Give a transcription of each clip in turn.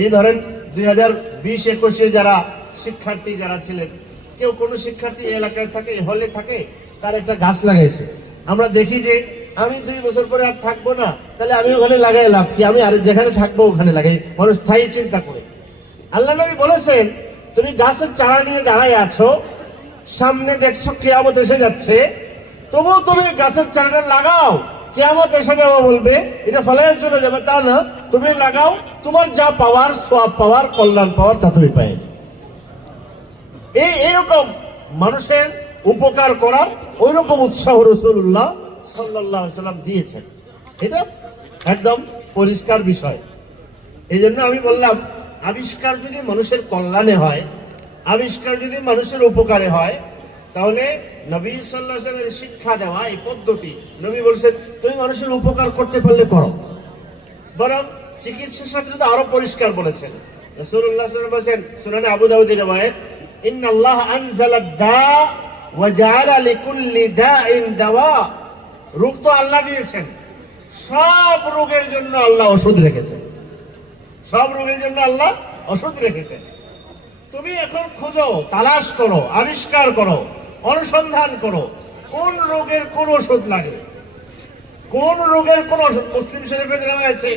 এই ধরেন 2020-21 যারা শিক্ষার্থী যারা ছিলেন, কেউ কোনো শিক্ষার্থী এলাকায় থাকে, হলে থাকে, তার একটা গাছ লাগাইছে। আমরা দেখি যে আমি 2 বছর পরে আর থাকবো না, তাহলে আমি ওখানে লাগাই লাভ কি, আমি আর যেখানে থাকবো ওখানে লাগাই। মানুষ স্থায়ী চিন্তা করে। আল্লাহ নবী বলেছেন, তুমি গাছের চারা নিয়ে দাঁড়ায় আছো, সামনে দেখছো কিয়ামত এসে যাচ্ছে, তবুও তুমি গাছের চারাটা লাগাও। কিয়ামত এসে যাওয়া বলবে, এটা ফলায় চলে যাবে তা না, তুমি লাগাও, তোমার যা পাওয়ার, সওয়াব পাওয়ার, কল্যাণ পাওয়ার তা তুমি পাই। এইরকম মানুষের উপকার করার ওই রকম উৎসাহ রাসূলুল্লাহ সাল্লাল্লাহু আলাইহি ওয়াসাল্লাম দিয়েছেন। এটা একদম পরিষ্কার বিষয়। এই জন্য আমি বললাম, আবিষ্কার যদি মানুষের কল্যাণে হয়, আবিষ্কার যদি মানুষের উপকারে হয়, তাহলে নবী সাল্লাল্লাহু আলাইহি ওয়াসাল্লামের শিক্ষা দেওয়া এই পদ্ধতি, নবী বলছেন তুমি মানুষের উপকার করতে পারলে করো। বরং চিকিৎসার সাথে তো আরো পরিষ্কার বলেছেন। রাসূলুল্লাহ সাল্লাল্লাহু আলাইহি ওয়াসাল্লাম বলেছেন, সুনানে আবু দাউদের riwayat, ইন্নাল্লাহ আনজালা দা ওয়া জাআলা লিকুল্লি দাইন দাওয়া। রোগ তো আল্লাহ দিয়েছেন, সব রোগের জন্য আল্লাহ ওষুধ রেখেছেন, সব রোগের জন্য আল্লাহ ওষুধ রেখেছেন। তুমি এখন খোঁজো, তালাশ করো, আবিষ্কার করো, অনুসন্ধান করো, কোন রোগের কোন ওষুধ লাগে, কোন রোগের কোন ওষুধ। মুসলিম শরীফে দেওয়া হয়েছে,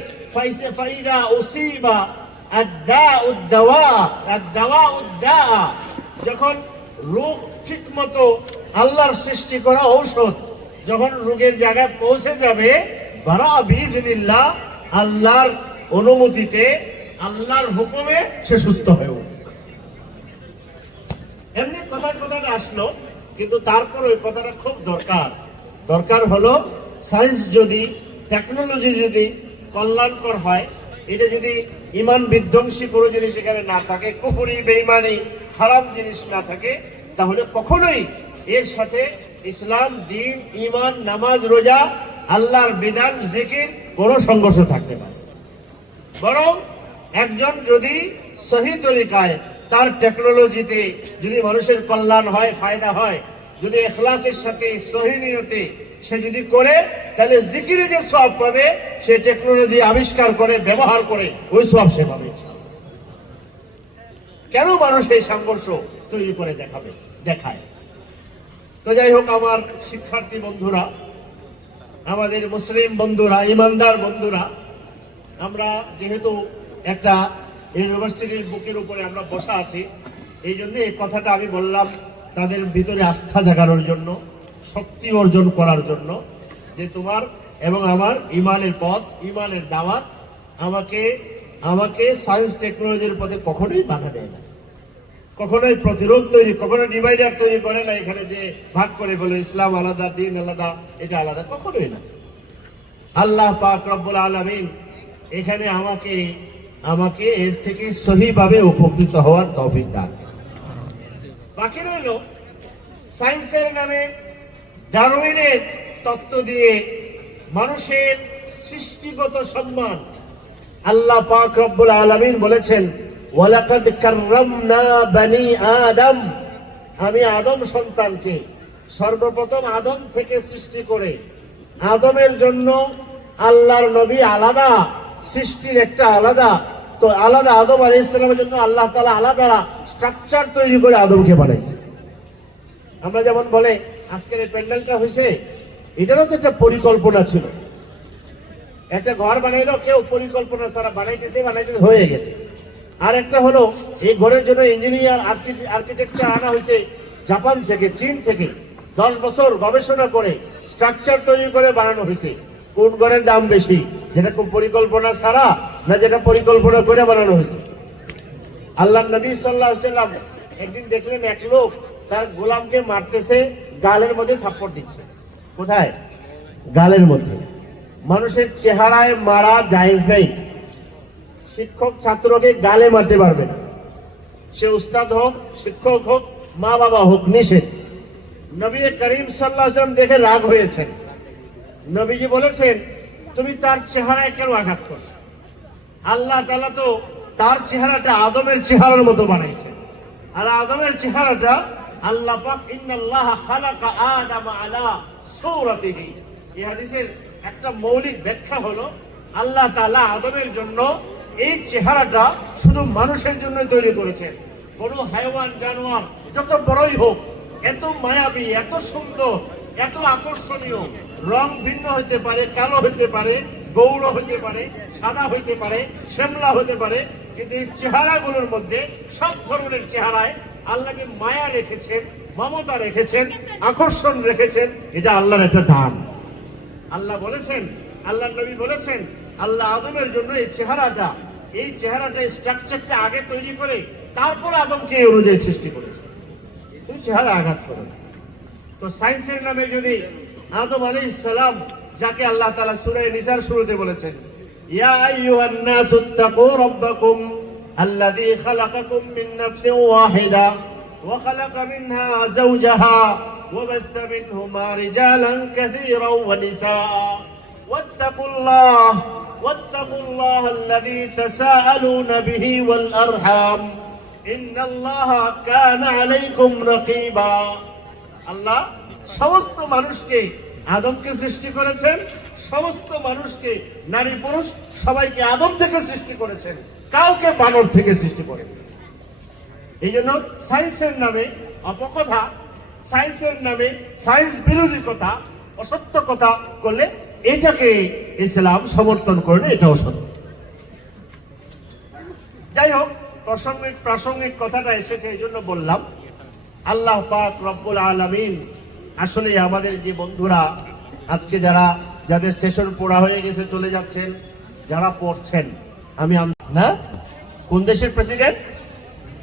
ফাইদা উসিবা আদ-দাউ আদ-দাওয়া, আদ-দাওয়া আদ-দা। যখন রোগ ঠিক মতো আল্লাহর সৃষ্টি করা ঔষধ যখন রোগের জায়গায় পৌঁছে যাবে, বারা বিইজনিল্লাহ, আল্লাহর অনুমতিতে, আল্লাহর হুকুমে সে সুস্থ হয়ে উঠবে। এমনি কথাটা আসলো, কিন্তু তারপর ওই কথাটা খুব দরকার হলো, সায়েন্স যদি, টেকনোলজি যদি কল্যাণকর হয়, এটা যদি ইমান বিধ্বংসী কোনো জিনিস এখানে না থাকে, কুফরি, বেঈমানি, খারাপ জিনিস না থাকে, তাহলে কখনোই এর সাথে ইসলাম, দ্বীন, ইমান, নামাজ, রোজা, আল্লাহর বিধান, জিকির কোনো সংঘর্ষ থাকতে পারে। বরং একজন যদি সহি তরিকায়, তার টেকনোলজিতে যদি মানুষের কল্যাণ হয়, ফায়দা হয়, যদি ইখলাসের সাথে, সহি নিয়তে সে যদি করে, তাহলে জিকিরে যে সওয়াব পাবে, সে টেকনোলজি আবিষ্কার করে, ব্যবহার করে, ওই সওয়াব সে পাবে। কেন মানুষ এই সংঘর্ষ তৈরি করে দেখায়? তো যাই হোক, আমার শিক্ষার্থী বন্ধুরা, আমাদের মুসলিম বন্ধুরা, ইমানদার বন্ধুরা, আমরা যেহেতু একটা ইউনিভার্সিটির বুকের উপরে আমরা বসা আছি, এই জন্য এই কথাটা আমি বললাম তাদের ভিতরে আস্থা জাগানোর জন্য, শক্তি অর্জন করার জন্য, যে তোমার এবং আমার ইমানের পথ, ইমানের দাওয়াত আমাকে সায়েন্স টেকনোলজির পথে কখনোই বাধা দেয় না, কখনোই প্রতিরোধ তৈরি, কখনো ডিভাইডার তৈরি করে না, এখানে যে ভাগ করে বলে ইসলাম আলাদা, দ্বীন আলাদা, এটা আলাদা, কখনোই না। আল্লাহ পাক রব্বুল আলামিন এখানে আমাকে এর থেকে সহিভাবে উপকৃত হওয়ার তৌফিক দান। বাকি রইল সায়েন্সের নামে ডারউইনের তত্ত্ব দিয়ে মানুষের সৃষ্টিগত সম্মান। আল্লাহ পাক রব্বুল আলামিন বলেছেন, ওয়ালাকাদ কাররামনা বানি আদম, আমি আদম সন্তানকে সর্বপ্রথম আদম থেকে সৃষ্টি করে, আদমের জন্য আল্লাহর নবী আলাদা, সৃষ্টির একটা আলাদা, তো আলাদা আদম আলাইহিস সালামের জন্য আল্লাহ তাআলা আলাদা স্ট্রাকচার তৈরি করে আদমকে বানাইছে। আমরা যেমন বলে আজকের এই প্যান্ডেলটা হয়েছে, এটারও তো একটা পরিকল্পনা ছিল। একটা ঘর বানাইলো কেউ পরিকল্পনা ছাড়া বানাইতেছে হয়ে গেছে। আর একটা হলো, এই ঘরের জন্য ইঞ্জিনিয়ার, আর্কিটেকচার আনা হয়েছে জাপান থেকে, চীন থেকে, 10 বছর গবেষণা করে স্ট্রাকচার তৈরি করে বানানো হয়েছে। কোন ঘরের দাম বেশি, যেটা খুব পরিকল্পনা ছাড়া, না যেটা পরিকল্পনা করে বানানো হয়েছে? আল্লাহ নবী সাল্লাল্লাহু আলাইহি ওয়াসাল্লাম একদিন দেখলেন এক লোক তার গোলামকে মারতেছে, গালের মধ্যে থাপ্পড় দিচ্ছে। কোথায়? গালের মধ্যে। মানুষের চেহারায় মারা জায়েজ নেই। শিক্ষক ছাত্রকে গালে মারতে পারবে না, সে উস্তাদ হোক, শিক্ষক হোক, মা বাবা হোক, নিষেধ। নবী করিম সাল্লাল্লাহু আলাইহি ওয়াসাল্লাম দেখে রাগ হয়েছেন। নবীজি বলেছেন, তুমি তার চেহারায় কেন আঘাত করছো? আল্লাহ তাআলা তো তার চেহারাটা আদমের চেহারার মতো বানাইছেন, আর আদমের চেহারাটা আল্লাহ পাক, ইন্নাল্লাহা খালাকা আদামা আলা সূরাতিহি। এই হাদিসের একটা মৌলিক ব্যাখ্যা হলো, আল্লাহ তাআলা আদমের জন্য এই চেহারাটা শুধু মানুষের জন্য তৈরি করেছেন। কোনো হাইওয়ান জানোয়ার যত বড়ই হোক, এত মায়াবী, এত সুন্দর, এত আকর্ষণীয়, রং ভিন্ন হতে পারে, কালো হতে পারে, গৌড় হতে পারে, সাদা হতে পারে, শ্যামলা হতে পারে, কিন্তু এই চেহারাগুলোর মধ্যে সব ধরনের চেহারায় আল্লাহকে মায়া রেখেছেন, মমতা রেখেছেন, আকর্ষণ রেখেছেন। এটা আল্লাহর একটা দান। আল্লাহ বলেছেন, আল্লাহ নবী বলেছেন, আল্লাহ আদমের জন্য এই চেহারাটা স্ট্রাকচারটা আগে তৈরি করে তারপর আদমকে এই অনুযায়ী সৃষ্টি করেছে। তুমি চেহারা আঘাত করো না। তো সায়েন্সের নামে যদি আদম আলাইহিস সালাম, যাকে আল্লাহ তাআলা সূরা নিসার শুরুতে বলেছেন, ইয়া আইয়ুহান নাসু তাকু রাব্বাকুম আল্লাযী খালাকাকুম মিন নাফসিন ওয়াহিদা ওয়া খালাকা মিনহা যাওজাহা ওয়া বাসসা মিনহুমা রিজালান কাসীরান ওয়া নিসাআ ওয়াত্তাকুল্লাহ আল্লাযী তাসাআলুনা বিহি ওয়াল আরহাম ইন্নাল্লাহা কানা আলাইকুম রাকীবা। আল্লাহ সমস্ত মানুষকে, আদমকে সৃষ্টি করেছেন, সমস্ত মানুষকে, নারী পুরুষ সবাইকে আদম থেকে সৃষ্টি করেছেন, কাউকে বানর থেকে সৃষ্টি করেন। এই জন্য সায়েন্সের নামে অপকথা, সায়েন্সের নামে সায়েন্স বিরোধী কথা, অসত্য কথা করলে এটাকে ইসলাম সমর্থন করে না, এটা অসত্য। যাই হোক, প্রাসঙ্গিক কথাটা এসেছে এই জন্য বললাম। আল্লাহ পাক রব্বুল আলামিন আসলে আমাদের যে বন্ধুরা আজকে যাদের সেশন পড়া হয়ে গেছে, চলে যাচ্ছেন, যারা পড়ছেন, আমি না কোন দেশের প্রেসিডেন্ট?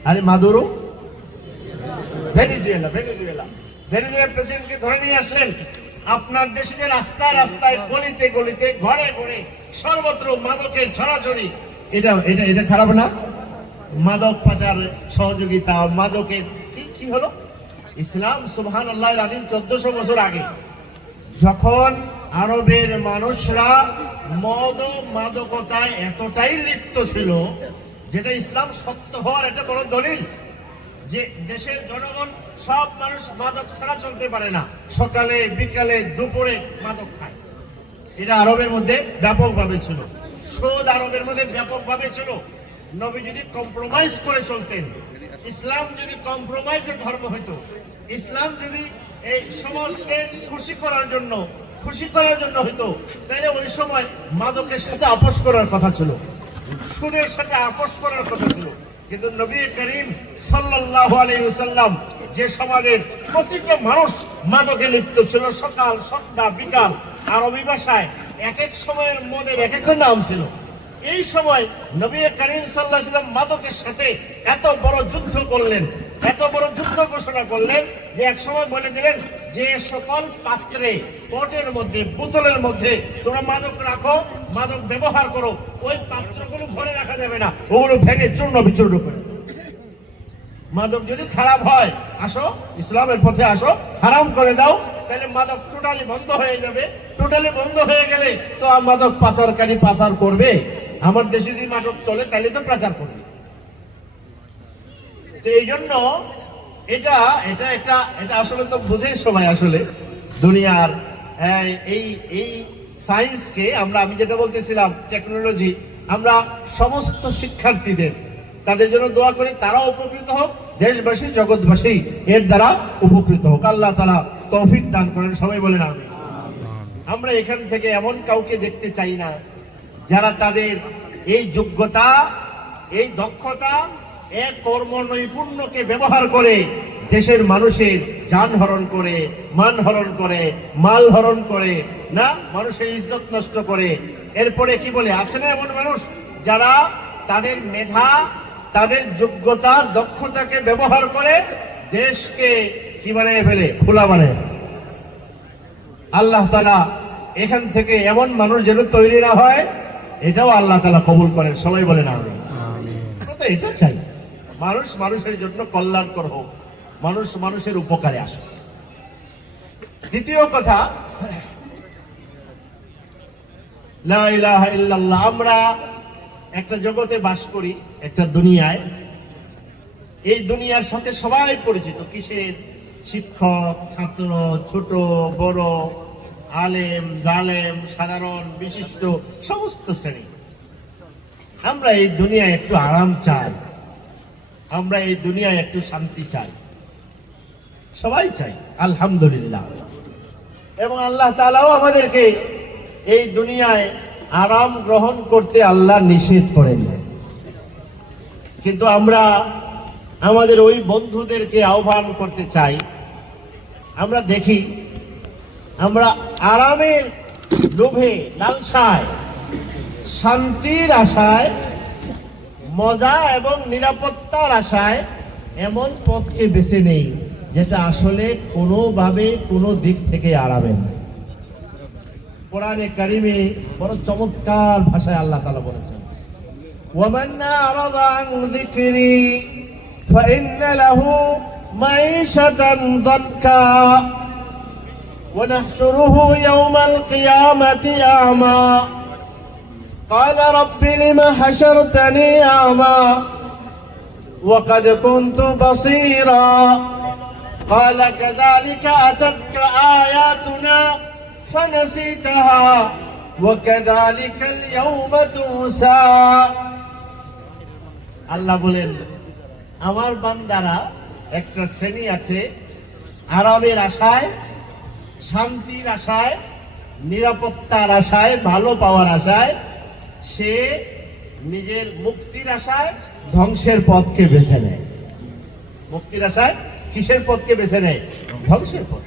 আরে মাদুরো, ভেনেজুয়েলার প্রেসিডেন্টকে ধরে নিয়ে আসলেন। আপনার দেশে যে রাস্তায় রাস্তায়, গলিতে গলিতে, ঘরে ঘরে, সর্বত্র মাদকের ছড়াছড়ি, এটা খারাপ না? মাদক পাচার সহযোগিতা, মাদকের কি হলো? ইসলাম সুবহানাল্লাহ আযীম 1400 বছর আগে যখন আরবের মানুষরা মদ মাদকতায় এতটাই লিপ্ত ছিল, যেটা ইসলাম সত্য হওয়ার একটা বড় দলিল, যে দেশের জনগণ সব মানুষ মাদক ছাড়া চলতে পারে না, সকালে বিকালে দুপুরে মাদক খায়। এটা আরবের মধ্যে ব্যাপকভাবে ছিল, সুদ আরবের মধ্যে ব্যাপকভাবে ছিল। নবী যদি কম্প্রোমাইজ করে চলতেন, ইসলাম যদি কম্প্রোমাইজের ধর্ম হইতো, ইসলাম যদি এই সমাজকে খুশি করার জন্য হইতো, তাহলে ওই সময় মাদকের সাথে আপোষ করার কথা ছিল, সুদের সাথে আপোষ করার কথা ছিল। কিন্তু নবী করিম সাল্লাল্লাহু আলাইহি ওয়াসাল্লাম যে সমাজের প্রতিটা মানুষ মাদকে লিপ্ত ছিল, সকাল সন্ধ্যা বিকাল, আরবি ভাষায় এক এক সময়ের মদের এক একটা নাম ছিল। এই সময় নবী করিম সাল্লাল্লাহু আলাইহি ওয়াসাল্লাম মাদকের সাথে এত বড় যুদ্ধ করলেন, এত বড় যুদ্ধ ঘোষণা করলেন যে এক সময় বলে দিলেন যে সকল পাত্রে, পটের মধ্যে, বোতলের মধ্যে তোমরা মাদক রাখো, মাদক ব্যবহার করো, ওই পাত্রগুলো ভরে রাখা যাবে না, ওগুলো ভেঙে চূর্ণ বিচূর্ণ করে। মাদক যদি খারাপ হয়, আসো ইসলামের পথে আসো, হারাম করে দাও, তাহলে মাদক টোটালি বন্ধ হয়ে যাবে। টোটালি বন্ধ হয়ে গেলে তো মাদক পাচারকারী পাচার করবে। আমার দেশে যদি মাদক চলে তাহলে তো পাচার করবে। তো এই জন্য এটা আসলে তো বুঝে সবাই, আসলে দুনিয়ার এই সায়েন্সকে আমি যেটা বলতেছিলাম, টেকনোলজি, আমরা সমস্ত শিক্ষার্থীদের তাদের জন্য দোয়া করি, তারা উপকৃত হোক, দেশবাসী জগৎবাসী এর দ্বারা উপকৃত হোক। আল্লাহ তাআলা তৌফিক দান করেন, সবাই বলেন আমিন। আমরা এখান থেকে এমন কাউকে দেখতে চাই না যারা তাদের এই যোগ্যতা, এই দক্ষতা, এক কর্ম নৈপুণ্যকে ব্যবহার করে দেশের মানুষের যান হরণ করে, মান হরণ করে, মাল হরণ করে, না মানুষের ইজ্জত নষ্ট করে। এরপরে কি বলে, আছে না এমন মানুষ যারা তাদের মেধা, তাদের যোগ্যতা, দক্ষতাকে ব্যবহার করে দেশকে কি বানিয়ে ফেলে, খোলা বানায়। আল্লাহ তাআলা এখান থেকে এমন মানুষ যেন তৈরি না হয়, এটাও আল্লাহ তাআলা কবুল করেন, সবাই বলেন আমিন। আমরা তো এটা চাই, মানুষ মানুষের জন্য কল্যাণকর হোক, মানুষ মানুষের উপকারে আসুক। দ্বিতীয় কথা, লা ইলাহা ইল্লাল্লাহ। আমরা একটা জগতে বাস করি, একটা দুনিয়ায়। এই দুনিয়ার সাথে সবাই পরিচিত। কিসের? শিক্ষক, ছাত্র, ছোট বড়, আলেম জালেম, সাধারণ বিশিষ্ট, সমস্ত শ্রেণী। আমরা এই দুনিয়ায় একটু আরাম চাই, আমরা এই দুনিয়ায় একটু শান্তি চাই, সবাই চাই আলহামদুলিল্লাহ। এবং আল্লাহ তাআলাও আমাদেরকে এই দুনিয়ায় আরাম গ্রহণ করতে আল্লাহ নিষেধ করেন না। কিন্তু আমরা আমাদের ওই বন্ধুদেরকে আহ্বান করতে চাই, আমরা দেখি আমরা আরামের লোভে, লালসায়, শান্তির আশায়, মজা এবং নিরাপত্তার আশায় এমন পথকে বেছে নেই যেটা আসলে কোনোভাবে কোনো দিক থেকে আরামের না। কোরআনে কারিমে বড় চমৎকার ভাষায় আল্লাহ তাআলা বলেছেন, ওয়ামান আরাদা আন যিকরি ফাইন্না লাহু মাঈশাতান যানকা ওয়া নাহশুরুহু ইয়াওমাল কিয়ামাতি আ'মা قال رب لم حشرتني أعمى وقد كنت بصيرا قال كذلك أتتك آياتنا فنسيتها وكذلك اليوم تنسى আল্লাহ বলেন, আমার বান্দারা একটা শ্রেণী আছে আরামের আশায়, শান্তির আশায়, নিরাপত্তার আশায়, ভালো পাওয়ার আশায় সে নিজের মুক্তির আশায় ধ্বংসের পথকে বেছে নেয়। মুক্তির আশায় কিসের পথকে বেছে নেয়? ধ্বংসের পথ।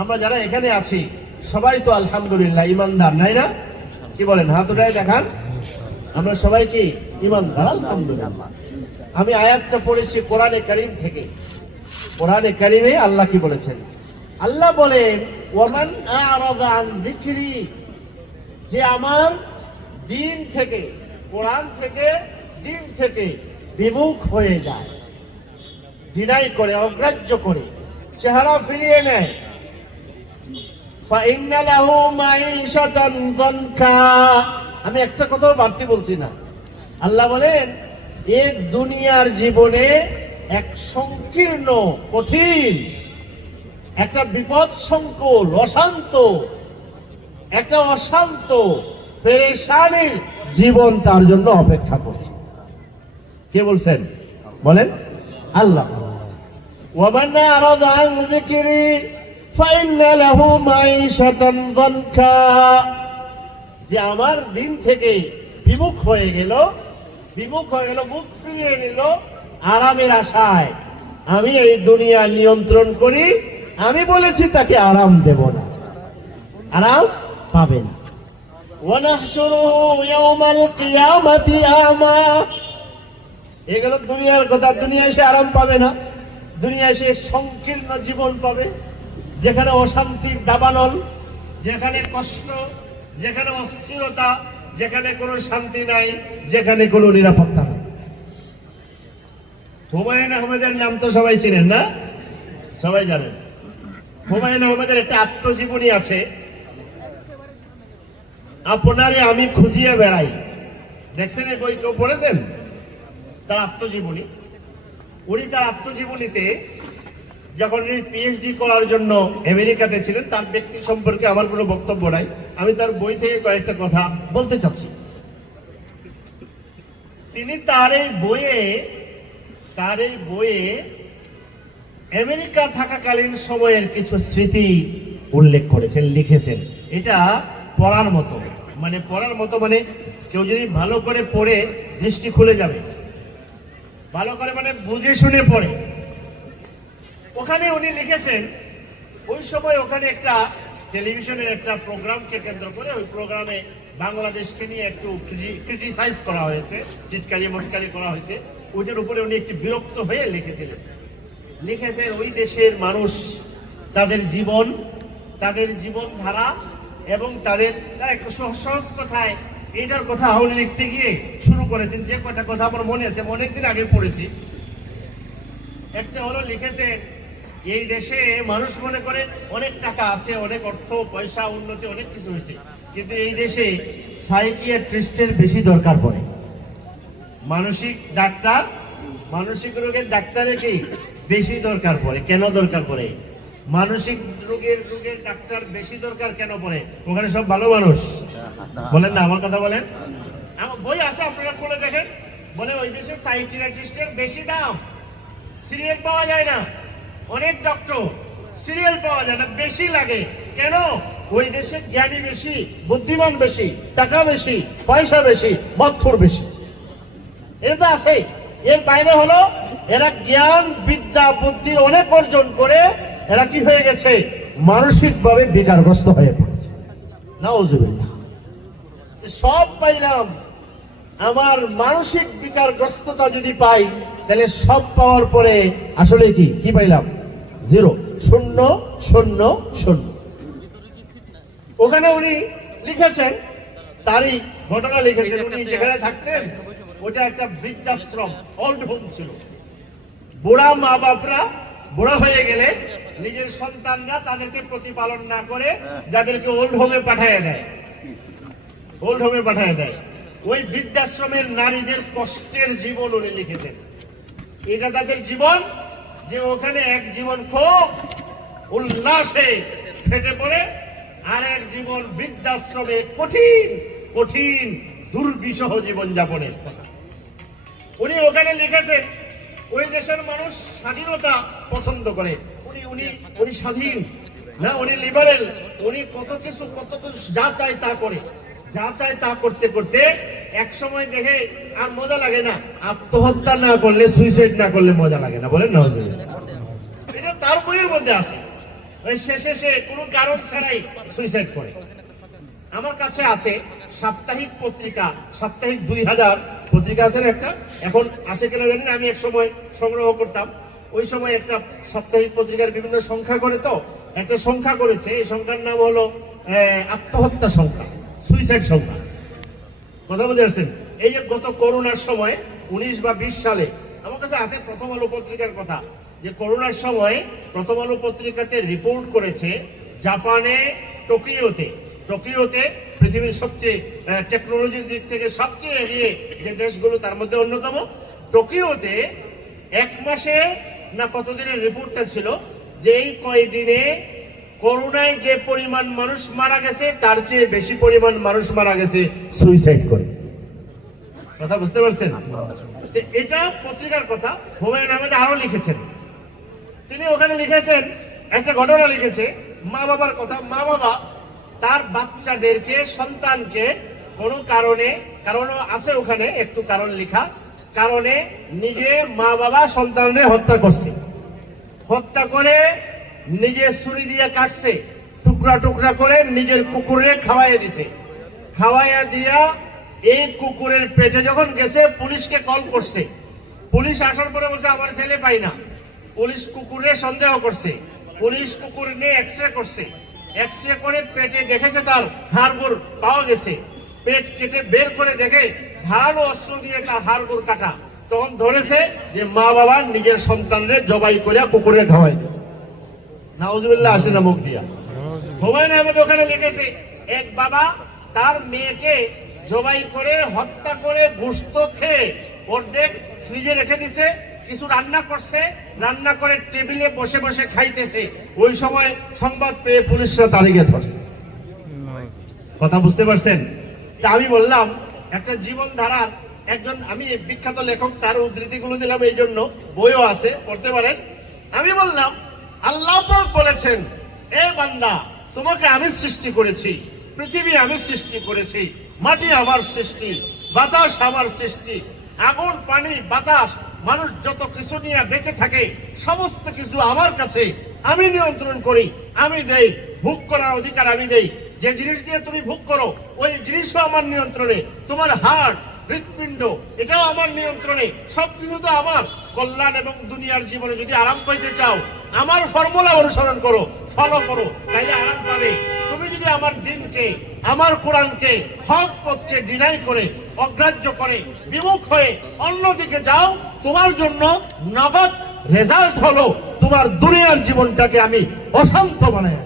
আমরা যারা এখানে আছি সবাই তো আলহামদুলিল্লাহ ইমানদার, নাই না? কি বলেন? হাত উঠায় দেখান। আমরা সবাই কি ইমানদার? আলহামদুলিল্লাহ। আমি আয়াতটা পড়েছি কোরআনে কারীম থেকে। কোরআনে কারীমে আল্লাহ কি বলেছেন? আল্লাহ বলেন, ওয়ামান আরাদা আন যিকরি, যে আমার দিন থেকে, কোরআন থেকে, দিন থেকে বিমুখ হয়ে যায়, ডিনাই করে, অগ্রাহ্য করে, চেহারা ফিরিয়ে নেয়, ফাইন্না লাহু মাঈশাতান যানকা। আমি একটা কথাও বাড়তি বলছি না। আল্লাহ বলেন, এই দুনিয়ার জীবনে এক সংকীর্ণ, কঠিন, একটা বিপদ সংকুল, অশান্ত পেরেশানির জীবন তার জন্য অপেক্ষা করছে। কে বলছেন? বলেন আল্লাহ। ওয়ামান আরাদা আন যিকরি ফাইন্না লাহু মাঈশাতান যানকা, যে আমার দিন থেকে বিমুখ হয়ে গেল, মুখ ফিরিয়ে নিল আরামের আশায়, আমি এই দুনিয়া নিয়ন্ত্রণ করি, আমি বলেছি তাকে আরাম দেব না, আরাম পাবে না। ওয়ানাহশুরুহু ইয়াওমাল কিয়ামাতি আ'মা, এগুলো দুনিয়ার কথা। দুনিয়ায় সে আরাম পাবে না, দুনিয়ায় সে সংকীর্ণ জীবন পাবে, যেখানে অশান্তির দাবানল, যেখানে কষ্ট, যেখানে অস্থিরতা, যেখানে কোনো শান্তি নাই, যেখানে কোনো নিরাপত্তা নাই। হুমায়ুন আহমেদের নাম তো সবাই চিনেন না? সবাই জানেন। হুমায়ুন আহমেদের একটা আত্মজীবনী আছে, আপনারে আমি খুঁজিয়ে বেড়াই। দেখছেন এই বই? কেউ পড়েছেন তার আত্মজীবনী? উনি তার আত্মজীবনীতে যখন উনি পিএইচডি করার জন্য আমেরিকাতে ছিলেন, তার ব্যক্তি সম্পর্কে আমার কোনো বক্তব্য নাই, আমি তার বই থেকে কয়েকটা কথা বলতে চাচ্ছি। তিনি তার এই বইয়ে আমেরিকা থাকাকালীন সময়ের কিছু স্মৃতি উল্লেখ করেছেন, লিখেছেন। এটা পড়ার মতো, মানে কেউ যদি ভালো করে পড়ে দৃষ্টি খুলে যাবে, ভালো করে মানে বুঝে শুনে পড়ে। ওখানে উনি লিখেছেন, ওই সময় ওখানে একটা টেলিভিশনের একটা প্রোগ্রামকে কেন্দ্র করে, ওই প্রোগ্রামে বাংলাদেশকে নিয়ে একটু ক্রিটিসাইজ করা হয়েছে, টিটকারি মস্কারি করা হয়েছে। ওইটার উপরে উনি একটু বিরক্ত হয়ে লিখেছেন ওই দেশের মানুষ, তাদের জীবনধারা এবং তাদের সহজ কথায় এইটার কথা উনি লিখতে গিয়ে শুরু করেছেন। যে কটা কথা আমার মনে আছে, অনেকদিন আগে পড়েছি। একটা হলো লিখেছেন, এই দেশে মানুষ মনে করে অনেক টাকা আছে, অনেক অর্থ পয়সা, উন্নতি, অনেক কিছু হয়েছে, কিন্তু এই দেশে সাইকিয়াট্রিস্টের বেশি দরকার পড়ে। মানসিক রোগের ডাক্তারের কি বেশি দরকার পড়ে। কেন দরকার পড়ে? মানসিক রোগের ডাক্তার বেশি দরকার কেন পড়ে? ওখানে সব ভালো মানুষ, বলেন না, আমার কথা বলেন। আমার বই আছে, আপনারা খুলে দেখেন, বলে ওই দেশে সাইকিয়াট্রিস্টের বেশি দাম, সিরিয়াল পাওয়া যায় না, অনেক ডক্টর সিরিয়াল পাওয়া যায় না, বেশি লাগে। কেন? ওই দেশে জ্ঞানী বেশি, বুদ্ধিমান বেশি, টাকা বেশি, পয়সা বেশি, মদখোর বেশি। এটা তো আছে। এর বাইরে হলো এরা জ্ঞান বিদ্যা বুদ্ধি অনেক অর্জন করে এরা কি হয়ে গেছে, মানসিকভাবে বিকারগ্রস্ত হয়ে পড়েছে। নাউজুবিল্লাহ। সব পাইলাম, আমার মানসিক বিকারগ্রস্ততা যদি পাই, তাহলে সব পাওয়ার পরে আসলে কি পাইলাম? জিরো, শূন্য শূন্য শূন্য। ওখানে উনি লিখেছেন, তারই ঘটনা লিখেছেন। উনি যেখানে থাকতেন ওটা একটা বৃদ্ধাশ্রম, ওল্ড হোম ছিল। বুড়া মা বাপরা বুড়া হয়ে গেলে নিজের সন্তানরা তাদেরকে প্রতিপালন না করে যাদেরকে ওল্ড হোমে পাঠিয়ে দেয়, ওল্ড হোমে পাঠিয়ে দেয়। ওই বৃদ্ধাশ্রমের নারীদের কষ্টের জীবন উনি লিখেছেন। এটা তাদের জীবন, যে ওখানে এক জীবন খুব উল্লাসে ফেটে পড়ে, আর এক জীবন বৃদ্ধাশ্রমে কঠিন কঠিন দুর্বিষহ জীবন যাপনের কথা উনি ওখানে লিখেছেন। ওই দেশের মানুষ স্বাধীনতা পছন্দ করে, উনি উনি উনি স্বাধীন না, উনি লিবারেল, উনি কত কিছু যা চায় তা করে, যা চায় তা করতে করতে এক সময় দেখে আর মজা লাগে না, আত্মহত্যা না করলে, সুইসাইড না করলে মজা লাগে না, বলেন না? এটা তার বইয়ের মধ্যে আছে। ওই শেষে সে কোনো কারণ ছাড়াই সুইসাইড করে। আমার কাছে আছে সাপ্তাহিক পত্রিকা, সাপ্তাহিক 2000 পত্রিকা আছে একটা, এখন আছে কিনা জানি না, আমি এক সময় সংগ্রহ করতাম। ওই সময় একটা সাপ্তাহিক পত্রিকার বিভিন্ন সংখ্যা করে, তো একটা সংখ্যা করেছে, এই সংখ্যার নাম হলো আত্মহত্যা সংখ্যা, সুইসাইড সংখ্যা। কথা বুঝতে পারছেন? এই যে গত করোনার সময় 19 বা 20 সালে আমার কাছে আছে প্রথম আলো পত্রিকার কথা, যে করোনার সময় প্রথম আলো পত্রিকাতে রিপোর্ট করেছে জাপানে টোকিওতে পৃথিবীর সবচেয়ে টেকনোলজির দিক থেকে সবচেয়ে এগিয়ে যে দেশগুলো তার মধ্যে অন্যতম। টোকিওতে 1 মাসে না কতদিনের রিপোর্টটা ছিল, যে এই কয়েকদিনে করোনায় যে পরিমাণ মানুষ মারা গেছে তার চেয়ে বেশি পরিমাণ মানুষ মারা গেছে সুইসাইড করে। কথা বুঝতে পারছেন? এটা পত্রিকার কথা। হুমায়ুন আহমেদ আরো লিখেছেন, তিনি ওখানে লিখেছেন একটা ঘটনা লিখেছে, মা বাবার কথা। মা বাবা তার বাচ্চাদেরকে, সন্তানকে কোনো কারণও আছে ওখানে, একটু কারণ লেখা, কারণে নিজে মা বাবা সন্তানরে হত্যা করছে, হত্যা করে নিজে ছুরি দিয়ে কাটছে, টুকরা টুকরা করে নিজের কুকুরে খাওয়াইয়া দিছে, খাওয়াইয়া দিয়া এই কুকুরের পেটে যখন গেছে পুলিশকে কল করছে। পুলিশ আসার পরে বলছে আমার ছেলে পাই না। পুলিশ কুকুরে সন্দেহ করছে, পুলিশ কুকুর নিয়ে এক্সরে করছে, এক্সরে করে পেটে দেখেছে তার হাড়গোড় পাওয়া গেছে। পেট কেটে বের করে দেখে ধারালো অস্ত্র দিয়ে তার হাড়গোড় কাটা। তখন ধরেছে যে মা বাবা নিজের সন্তানরে জবাই করে কুকুরে খাওয়াই দিয়েছে। নাউজুবিল্লাহ আসে না মুখ দিয়া। হুমায়ুন আহমেদ ওখানে লিখেছে, এক বাবা তার মেয়েকে জবাই করে হত্যা করে গোশত খেয়ে অর্ধেক ফ্রিজে রেখে দিছে, কিছু রান্না করছে, রান্না করে টেবিলে বসে বসে খাইতেছে। ওই সময় সংবাদ পেয়ে পুলিশরা তারিখে ধরছে। কথা বুঝতে পারছেন? তা আমি বললাম একটা জীবনধারার একজন, আমি বিখ্যাত লেখক, তার উদ্ধৃতিগুলো দিলাম এই জন্য, বইও আছে, পড়তে পারেন। আমি বললাম আল্লাহ পাক বলেছেন, এ বান্দা তোমাকে আমি সৃষ্টি করেছি, পৃথিবী আমি সৃষ্টি করেছি, মাটি আমার সৃষ্টি, বাতাস আমার সৃষ্টি, আগুন পানি বাতাস মানুষ যত কিছু নিয়ে বেঁচে থাকে সমস্ত কিছু আমার কাছে, আমি নিয়ন্ত্রণ করি, আমি দেই, ভোগ করার অধিকার আমি দেই। যে জিনিস দিয়ে তুমি ভোগ করো ওই জিনিসও আমার নিয়ন্ত্রণে, তোমার হার্ট হৃৎপিণ্ড এটাও আমার নিয়ন্ত্রণে, সবকিছু তো আমার। কল্যাণ এবং দুনিয়ার জীবনে যদি আরাম পাইতে চাও আমার ফর্মুলা অনুসরণ করো, ফলো করো, তাইলে আরাম পাবে। তুমি যদি আমার দিনকে, আমার কোরআনকে, হক পথকে ডিনাই করে, অগ্রাহ্য করে, বিমুখ হয়ে অন্যদিকে যাও, তোমার জন্য নগদ রেজাল্ট হলো তোমার দুনিয়ার জীবনটাকে আমি অশান্ত বানাই।